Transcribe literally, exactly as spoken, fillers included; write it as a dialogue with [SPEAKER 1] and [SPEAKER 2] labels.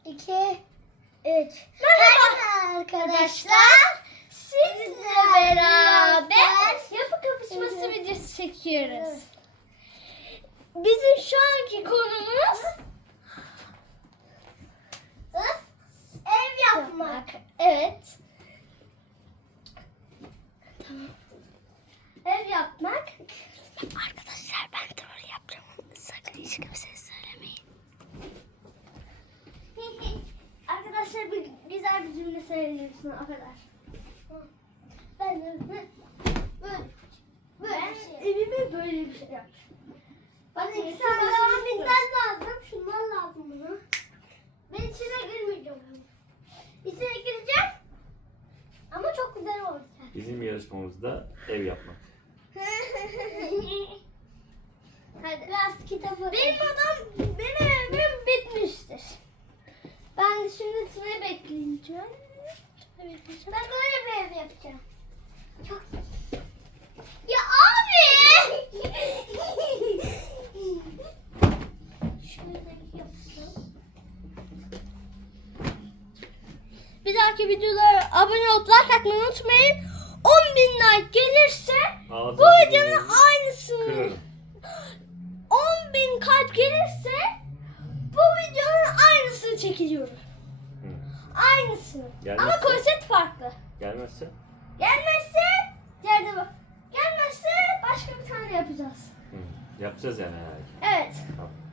[SPEAKER 1] iki, üç.
[SPEAKER 2] Merhaba arkadaşlar. Sizle beraber yapı kapışması videosu çekiyoruz. Bizim şu anki konumuz
[SPEAKER 1] Ev yapmak.
[SPEAKER 2] Evet. Tamam. Ev yapmak. Arkadaşlar ben troll yapacağım. Sakın hiç kimseye söylemeyin. Arkadaşlar bir güzel bir cümle söyleyebilirsin o kadar.
[SPEAKER 1] Ben de böyle, böyle
[SPEAKER 2] Ben
[SPEAKER 1] bir şey.
[SPEAKER 2] evime böyle bir şey yaptım.
[SPEAKER 1] Bana
[SPEAKER 2] Bak,
[SPEAKER 1] iki
[SPEAKER 2] iki
[SPEAKER 1] tane
[SPEAKER 2] tane
[SPEAKER 1] lavabiden lazım. Şundan lazım bana. Ben içine girmeyeceğim. İçine gireceğim. Ama çok güzel olacak.
[SPEAKER 3] Bizim yarışmamızda ev yapmak.
[SPEAKER 2] Hadi.
[SPEAKER 1] Biraz kitabı.
[SPEAKER 2] Benim adam, benim evim bitmiştir. Ben şimdi Tuna'yı bekleyeceğim. Tuna'yı bekleyeceğim.
[SPEAKER 1] Ben böyle bir ev yapacağım. Çok.
[SPEAKER 2] Ya abi!
[SPEAKER 1] Şöyle yapacağım.
[SPEAKER 2] Bir dahaki videolara abone olup like atmayı unutmayın. on bin like gelirse
[SPEAKER 3] Ağzını
[SPEAKER 2] bu videonun aynısını,
[SPEAKER 3] kırarım.
[SPEAKER 2] on bin kalp gelirse bu videonun aynısını çekiliyorum.
[SPEAKER 3] Hı.
[SPEAKER 2] Aynısını.
[SPEAKER 3] Gelmezse?
[SPEAKER 2] Ama konsept farklı.
[SPEAKER 3] Gelmezse
[SPEAKER 2] Gelmezse geldi bak. Gelmezse başka bir tane yapacağız.
[SPEAKER 3] hı. Yapacağız yani herhalde.
[SPEAKER 2] Evet.
[SPEAKER 3] Tamam.